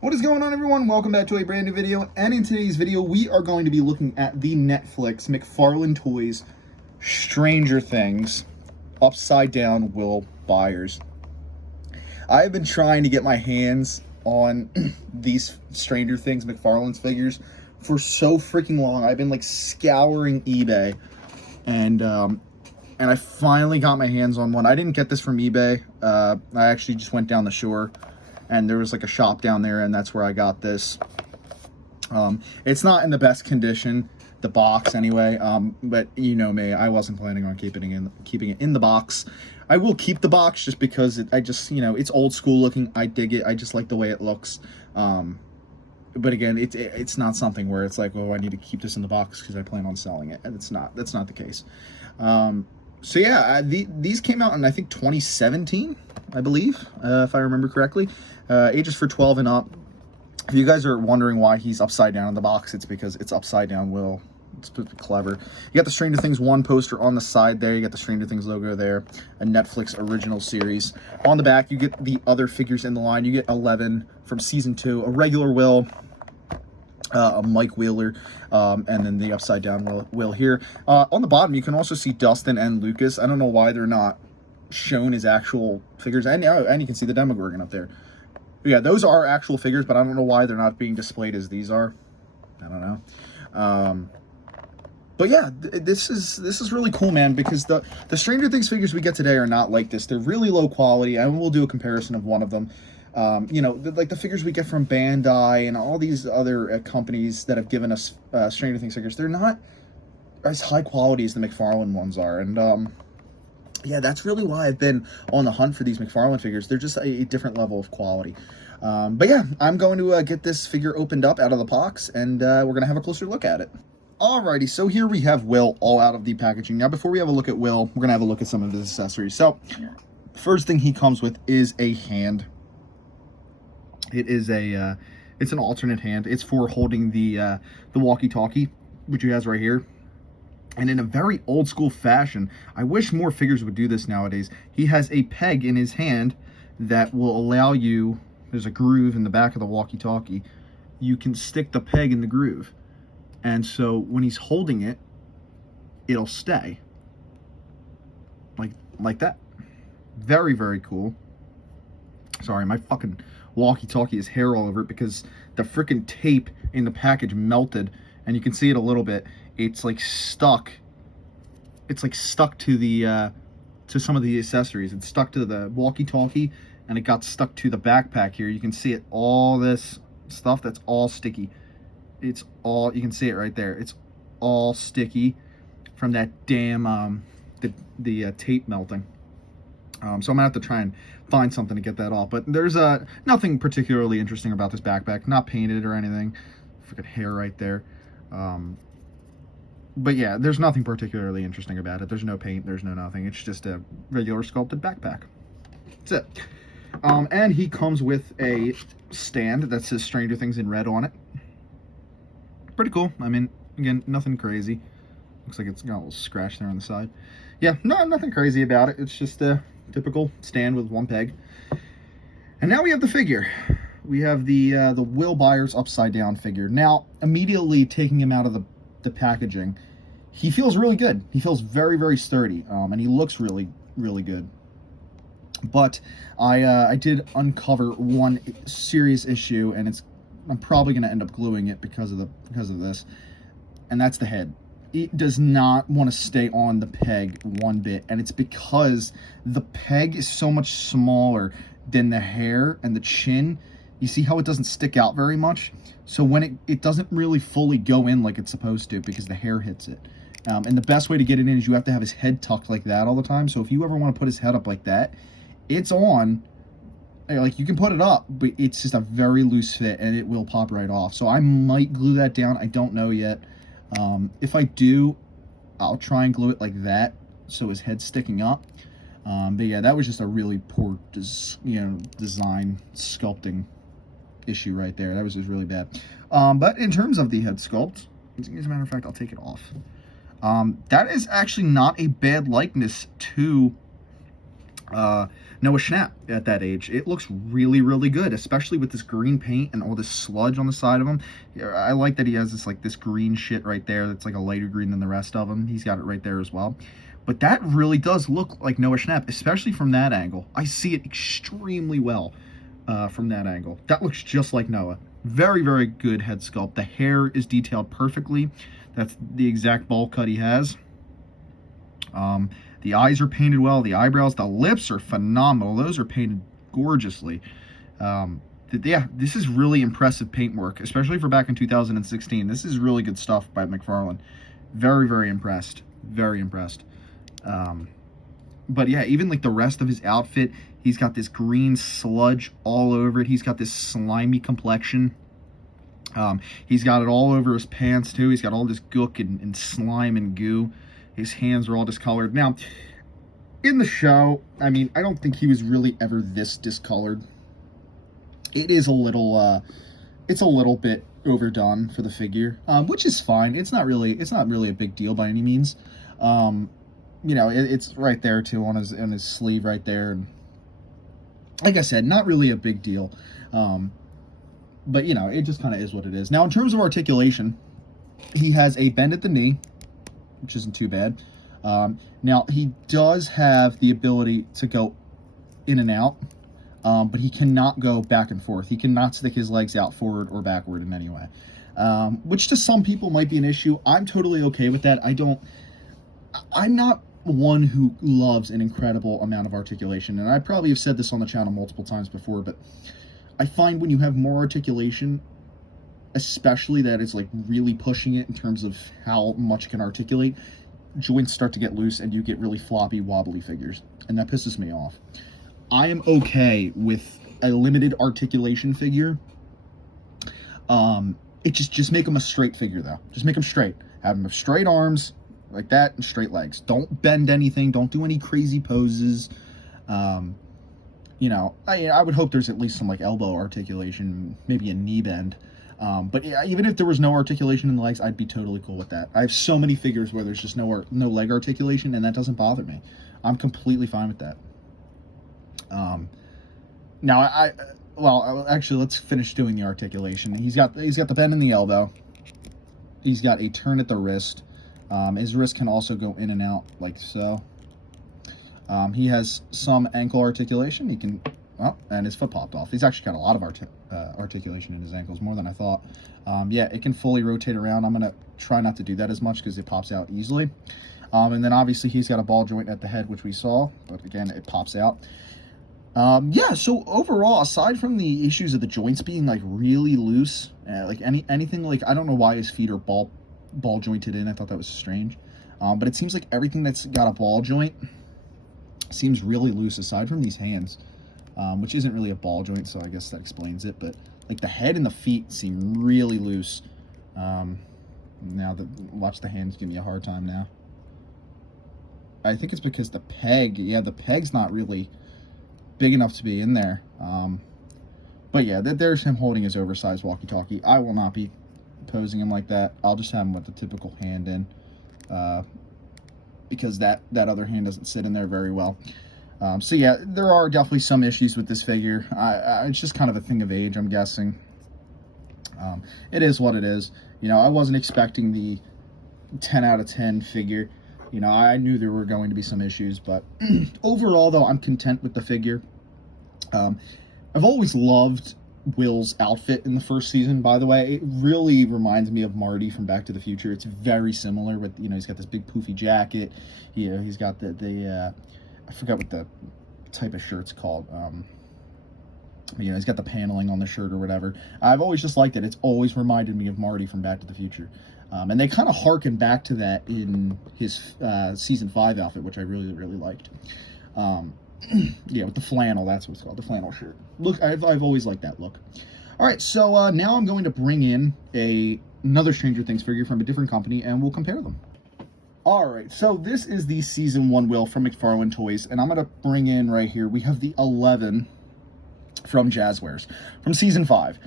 What is going on, everyone? Welcome back to a brand new video, and in today's video we are going to be looking at the Netflix Mcfarlane Toys Stranger Things Upside Down Will Byers. I have been trying to get my hands on these Stranger Things Mcfarlane's figures for so freaking long. I've been like scouring eBay, and I finally got my hands on one. I didn't get this from eBay. I actually just went down the shore, and there was like a shop down there, and that's where I got this. It's not in the best condition, the box anyway, but you know me, I wasn't planning on keeping it in the box. I will keep the box just because it's old school looking. I dig it. I just like the way it looks. But again, it's not something where it's like, oh, I need to keep this in the box because I plan on selling it, and that's not the case. So yeah, these came out in, I think, 2017, I believe, if I remember correctly. Ages for 12 and up. If you guys are wondering why he's upside down in the box, it's because it's upside down Will. It's pretty clever. You got the Stranger Things 1 poster on the side there. You got the Stranger Things logo there. A Netflix original series. On the back, you get the other figures in the line. You get 11 from Season 2. A regular Will. A Mike Wheeler, and then the upside down Will here. On the bottom, you can also see Dustin and Lucas. I don't know why they're not shown as actual figures. And you can see the Demogorgon up there. But yeah, those are actual figures, but I don't know why they're not being displayed as these are. I don't know. But yeah, this is really cool, man, because the Stranger Things figures we get today are not like this. They're really low quality, and we'll do a comparison of one of them. Like the figures we get from Bandai and all these other companies that have given us Stranger Things figures, they're not as high quality as the Mcfarlane ones are. And yeah, that's really why I've been on the hunt for these Mcfarlane figures. They're just a different level of quality. But yeah, I'm going to get this figure opened up out of the box, and we're going to have a closer look at it. Alrighty, so here we have Will all out of the packaging. Now, before we have a look at Will, we're going to have a look at some of his accessories. So, first thing he comes with is a hand. It is it's an alternate hand. It's for holding the walkie-talkie, which he has right here. And in a very old school fashion, I wish more figures would do this nowadays. He has a peg in his hand that will allow you, there's a groove in the back of the walkie-talkie. You can stick the peg in the groove. And so when he's holding it, it'll stay. Like that. Very, very cool. Sorry, my fucking walkie-talkie is hair all over it because the freaking tape in the package melted, and you can see it a little bit. It's like stuck. It's like stuck to the to some of the accessories. It's stuck to the walkie-talkie, and it got stuck to the backpack here. You can see it. All this stuff that's all sticky. It's all, you can see it right there. It's all sticky from that damn the tape melting. So I'm gonna have to try and find something to get that off. But there's nothing particularly interesting about this backpack. Not painted or anything. Freaking hair right there. But yeah, there's nothing particularly interesting about it. There's no paint. There's no nothing. It's just a regular sculpted backpack. That's it. And he comes with a stand that says Stranger Things in red on it. Pretty cool. I mean, again, nothing crazy. Looks like it's got a little scratch there on the side. Yeah, nothing crazy about it. It's just a typical stand with one peg. And now we have the figure. We have the Will Byers upside down figure. Now, immediately taking him out of the packaging, he feels really good. He feels very, very sturdy, and he looks really, really good. But I did uncover one serious issue, and I'm probably going to end up gluing it because of this, and that's the head. It does not want to stay on the peg one bit, and it's because the peg is so much smaller than the hair and the chin. You see how it doesn't stick out very much? So when it doesn't really fully go in like it's supposed to because the hair hits it. And the best way to get it in is you have to have his head tucked like that all the time. So if you ever want to put his head up like that, it's on. Like, you can put it up, but it's just a very loose fit, and it will pop right off. So I might glue that down. I don't know yet. If I do, I'll try and glue it like that, so his head's sticking up. But yeah, that was just a really poor, design sculpting issue right there. That was just really bad. But in terms of the head sculpt, as a matter of fact, I'll take it off. That is actually not a bad likeness to Noah Schnapp at that age. It looks really, really good, especially with this green paint and all this sludge on the side of him. I like that he has this green shit right there that's like a lighter green than the rest of them. He's got it right there as well. But that really does look like Noah Schnapp, especially from that angle. I see it extremely well from that angle. That looks just like Noah. Very, very good head sculpt. The hair is detailed perfectly. That's the exact bowl cut he has. The eyes are painted well. The eyebrows, the lips are phenomenal. Those are painted gorgeously. Yeah, this is really impressive paint work, especially for back in 2016. This is really good stuff by Mcfarlane. Very, very impressed. Very impressed. But yeah, even like the rest of his outfit, he's got this green sludge all over it. He's got this slimy complexion. He's got it all over his pants too. He's got all this gook and slime and goo. His hands are all discolored. Now, in the show, I mean, I don't think he was really ever this discolored. It is a little, it's a little bit overdone for the figure, which is fine. It's not really a big deal by any means. You know, it's right there too on his sleeve right there. And like I said, not really a big deal. But you know, it just kind of is what it is. Now, in terms of articulation, he has a bend at the knee, which isn't too bad. Now, he does have the ability to go in and out, but he cannot go back and forth. He cannot stick his legs out forward or backward in any way, which to some people might be an issue. I'm totally okay with that. I'm not one who loves an incredible amount of articulation, and I probably have said this on the channel multiple times before, but I find when you have more articulation, especially that is like really pushing it in terms of how much it can articulate, joints start to get loose and you get really floppy, wobbly figures, and that pisses me off. I am okay with a limited articulation figure. It just make them a straight figure though. Just make them straight. Have them with straight arms like that and straight legs. Don't bend anything. Don't do any crazy poses. You know, I would hope there's at least some like elbow articulation, maybe a knee bend. But yeah, even if there was no articulation in the legs, I'd be totally cool with that. I have so many figures where there's just no leg articulation, and that doesn't bother me. I'm completely fine with that. Now, well, actually, let's finish doing the articulation. He's got the bend in the elbow. He's got a turn at the wrist. His wrist can also go in and out like so. He has some ankle articulation. He can, oh, and his foot popped off. He's actually got a lot of articulation in his ankles, more than I thought. Yeah, it can fully rotate around. I'm going to try not to do that as much because it pops out easily. And then obviously he's got a ball joint at the head, which we saw, but again, it pops out. Yeah, so overall, aside from the issues of the joints being like really loose, like anything like, I don't know why his feet are ball jointed in. I thought that was strange. But it seems like everything that's got a ball joint seems really loose aside from these hands, which isn't really a ball joint, so I guess that explains it. But like the head and the feet seem really loose. Now watch the hands give me a hard time now. I think it's because the peg, yeah, the peg's not really big enough to be in there. But yeah, there's him holding his oversized walkie-talkie. I will not be posing him like that. I'll just have him with the typical hand in, because that other hand doesn't sit in there very well. So yeah, there are definitely some issues with this figure. It's just kind of a thing of age, I'm guessing. It is what it is. You know, I wasn't expecting the 10 out of 10 figure. You know, I knew there were going to be some issues, but overall, though, I'm content with the figure. I've always loved Will's outfit in the first season, by the way. It really reminds me of Marty from Back to the Future. It's very similar with, you know, he's got this big poofy jacket. You know, he's got the I forgot what the type of shirt's called. You know, he's got the paneling on the shirt or whatever. I've always just liked it. It's always reminded me of Marty from Back to the Future. And they kind of harken back to that in his season 5 outfit, which I really, really liked. Yeah, with the flannel, that's what it's called, the flannel shirt. Look, I've always liked that look. All right, so now I'm going to bring in another Stranger Things figure from a different company, and we'll compare them. All right, so this is the Season 1 Will from Mcfarlane Toys, and I'm going to bring in right here, we have the 11 from Jazzwares, from Season 5.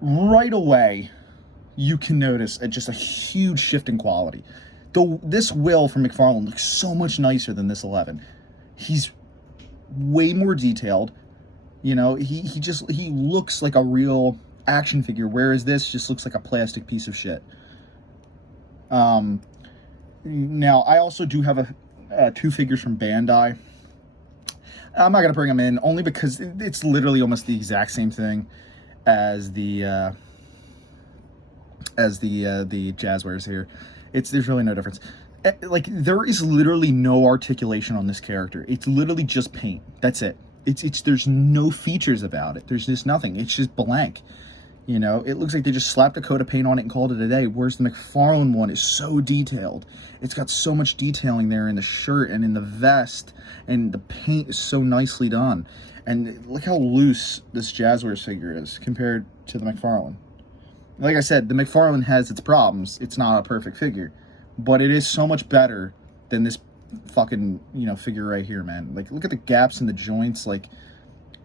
Right away, you can notice just a huge shift in quality. This Will from Mcfarlane looks so much nicer than this 11. He's way more detailed. You know, he looks like a real action figure, whereas this just looks like a plastic piece of shit. Now, I also do have two figures from Bandai. I'm not going to bring them in, only because it's literally almost the exact same thing as the Jazzwares here. There's really no difference. Like, there is literally no articulation on this character. It's literally just paint. That's it. There's no features about it. There's just nothing. It's just blank. You know, it looks like they just slapped a coat of paint on it and called it a day, whereas the Mcfarlane one is so detailed. It's got so much detailing there in the shirt and in the vest, and the paint is so nicely done. And look how loose this Jazzwares figure is compared to the Mcfarlane. Like I said, the Mcfarlane has its problems. It's not a perfect figure, but it is so much better than this fucking, you know, figure right here, man. Like, look at the gaps in the joints. Like,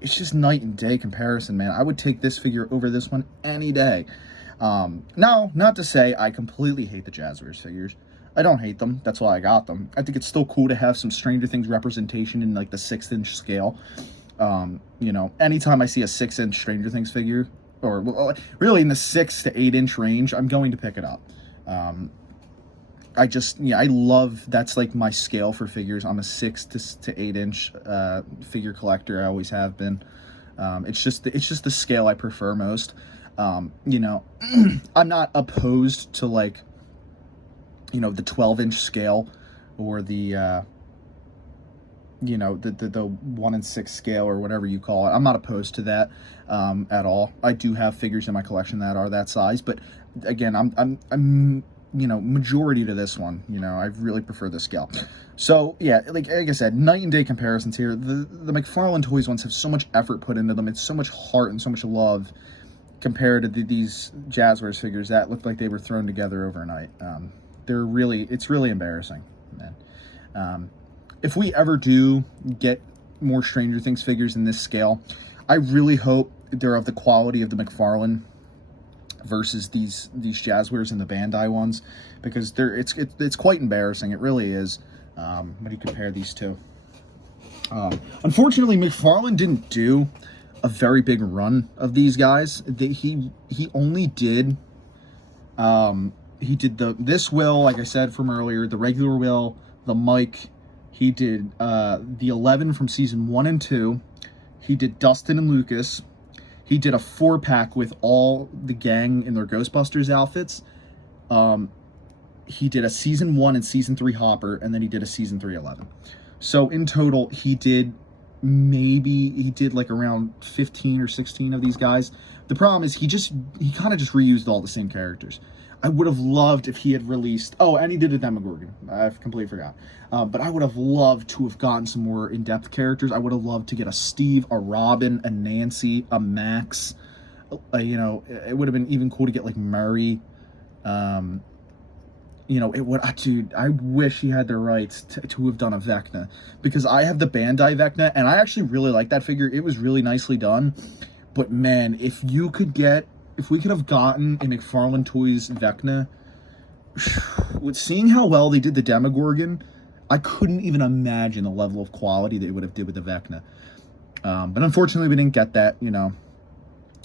it's just night and day comparison, man. I would take this figure over this one any day. Now, not to say I completely hate the Jazzwares figures. I don't hate them. That's why I got them. I think it's still cool to have some Stranger Things representation in, like, the 6-inch scale. You know, anytime I see a 6-inch Stranger Things figure, or well, really in the 6 to 8-inch range, I'm going to pick it up. I love, that's like my scale for figures. I'm a 6 to 8-inch figure collector. I always have been. It's just the scale I prefer most. You know, I'm not opposed to, like, you know, the 12-inch scale, or the you know, the 1-in-6 scale, or whatever you call it. I'm not opposed to that at all. I do have figures in my collection that are that size, but again, I'm you know, majority to this one. You know, I really prefer this scale. So yeah, like I said, night and day comparisons here. The Mcfarlane Toys ones have so much effort put into them. It's so much heart and so much love compared to these Jazzwares figures that look like they were thrown together overnight. It's really embarrassing, man. If we ever do get more Stranger Things figures in this scale, I really hope they're of the quality of the Mcfarlane versus these Jazzwares and the Bandai ones, because it's quite embarrassing. It really is, when you compare these two. Unfortunately, Mcfarlane didn't do a very big run of these guys. He only did this Will, like I said from earlier, the regular Will, the Mike. He did the 11 from season 1 and 2. He did Dustin and Lucas. He did a 4-pack with all the gang in their Ghostbusters outfits. He did a season 1 and season 3 Hopper, and then he did a season 3 11. So in total, he did like around 15 or 16 of these guys. The problem is he kind of just reused all the same characters. I would have loved if he had released... Oh, and he did a Demogorgon. I've completely forgot. But I would have loved to have gotten some more in-depth characters. I would have loved to get a Steve, a Robin, a Nancy, a Max. You know, it would have been even cool to get, like, Murray. You know, dude, I wish he had the rights to have done a Vecna. Because I have the Bandai Vecna, and I actually really like that figure. It was really nicely done. But, man, if we could have gotten a Mcfarlane Toys Vecna, with seeing how well they did the Demogorgon, I couldn't even imagine the level of quality they would have did with the Vecna. But unfortunately, we didn't get that, you know.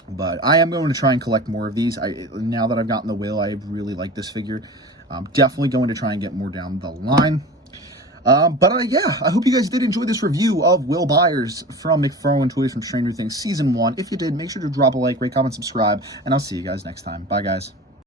But I am going to try and collect more of these. Now that I've gotten the Will, I really like this figure. I'm definitely going to try and get more down the line. Yeah, I hope you guys did enjoy this review of Will Byers from Mcfarlane Toys from Stranger Things Season 1. If you did, make sure to drop a like, rate, comment, subscribe, and I'll see you guys next time. Bye, guys.